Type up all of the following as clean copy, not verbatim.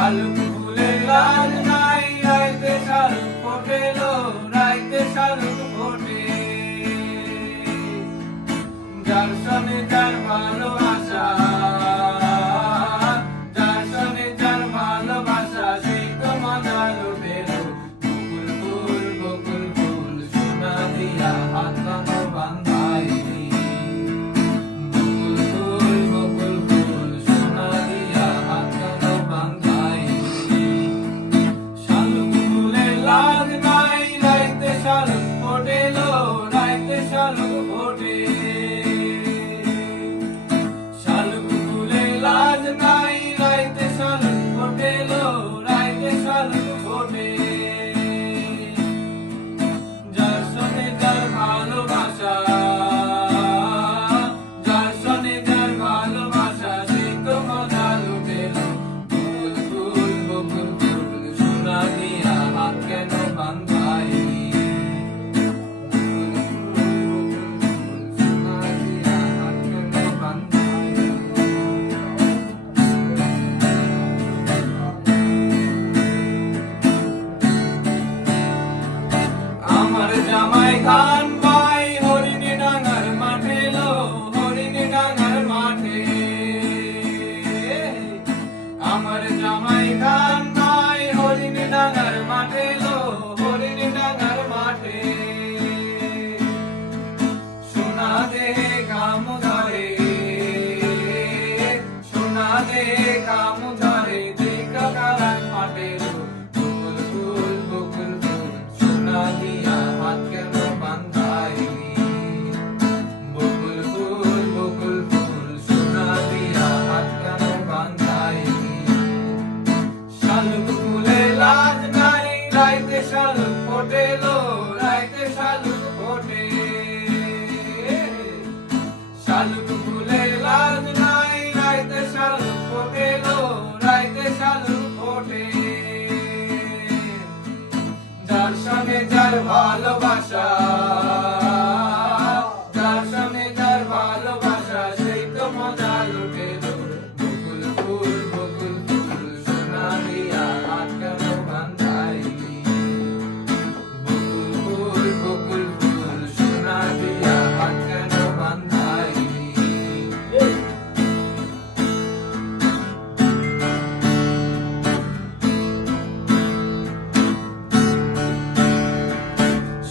শালুক ফুলের লাজ নাই, রাইতে শালুক ফোটেলো, রাইতে শালুক ফোটে। যার সনে যার ভালোবাসা, যার সনে যার ভালোবাসা, সেই তো মজা লুটেলো। বকুল ফুল বকুল ফুল সোনা দিয়া হাত কানো বান্ধাইলি। বকুল ফুল বকুল ফুল সোনা দিয়া হাত কানো বান্ধাইলি। শালুক ফুলের লাজ নাই, রাইতে শালুক ফোটেলো, রাইতে শালুক ফোটে। শালুক ফুলের লাজ নাই, রাইতে শালুক ফোটেলো, রাইতে শালুক ফোটে। যার সনে যার ভালোবাসা, যার সনে যার ভালোবাসা, সেই তো মজা লুটেলো। বকুল ফুল বকুল ফুল সোনা দিয়া হাত কেন বান্ধাইলি। বকুল ফুল বকুল ফুল সোনা দিয়া হাত কেন বান্ধাইলি। আমার জামাই গান গায় হরিণী ডাঙার মাঠে লো, হরিণী ডাঙার মাঠে। আমার জামাই গান গায় হরিণী ডাঙার মাঠে লো, হরিণী ডাঙার মাঠে। সোনা দেহে ঘাম ধরে, সোনা দেহে ঘাম ধরে, দেখা কারান ফাটে লো। বকুল ফুল বকুল ফুল সোনা দিয়া হাত কেন বান্ধাইলি। বকুল ফুল বকুল ফুল সোনা দিয়া হাত কেন বান্ধাইলি। শালুক ফুলের লাজ নাই, রাইতে শালুক ফোটেলো, রাইতে শালুক ফোটে। শালুক ফুলের লাজ নাই, রাইতে শালুক ফোটেলো, রাইতে শালুক ফোটে। যার সনে যার ভালোবাসা, যার সনে যার ভালোবাসা, সেই তো মজা লুটেলো। বকুল ফুল বকুল ফুল সোনা দিয়া হাত কেন বান্ধাইলি। বকুল ফুল বকুল ফুল সোনা দিয়া হাত কেন বান্ধাইলি।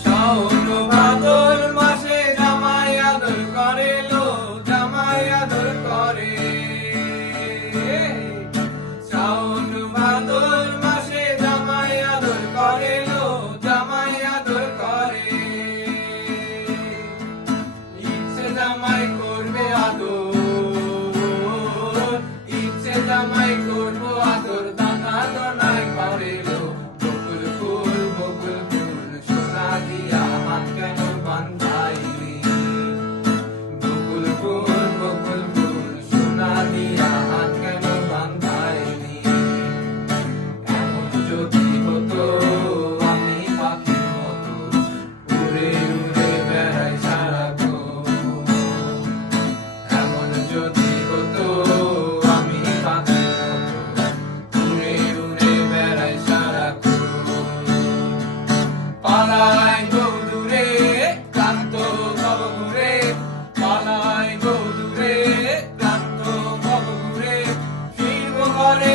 শাওন ভাদর মাসে জামাই আদর করে লো, জামাই আদর করে। শাওন ভাদর মাসে জামাই আদর করে লো, জামাই আদর করে। ইচ্ছে জামাই করবে আদর, ইচ্ছে জামাই করবো আদর, দানা দনাই করে লো। বকুল ফুল বকুল ফুল সোনা দিয়া হাত কেন বান্ধাইলি। বকুল ফুল বকুল ফুল সোনা দিয়া হাত কেন বান্ধাইলি। এমন যদি হতো আমি পাখির মতো, উড়ে উড়ে বেড়াই সারাক্ষণ। এমন যদি হতো আমি পাখির মতো, উড়ে উড়ে বেড়াই সারাক্ষণ। পালাই গো দূরে ক্লান্ত ভব ঘুরে, পালাই গো দূরে ক্লান্ত ভব ঘুরে। ফিরবো ঘরে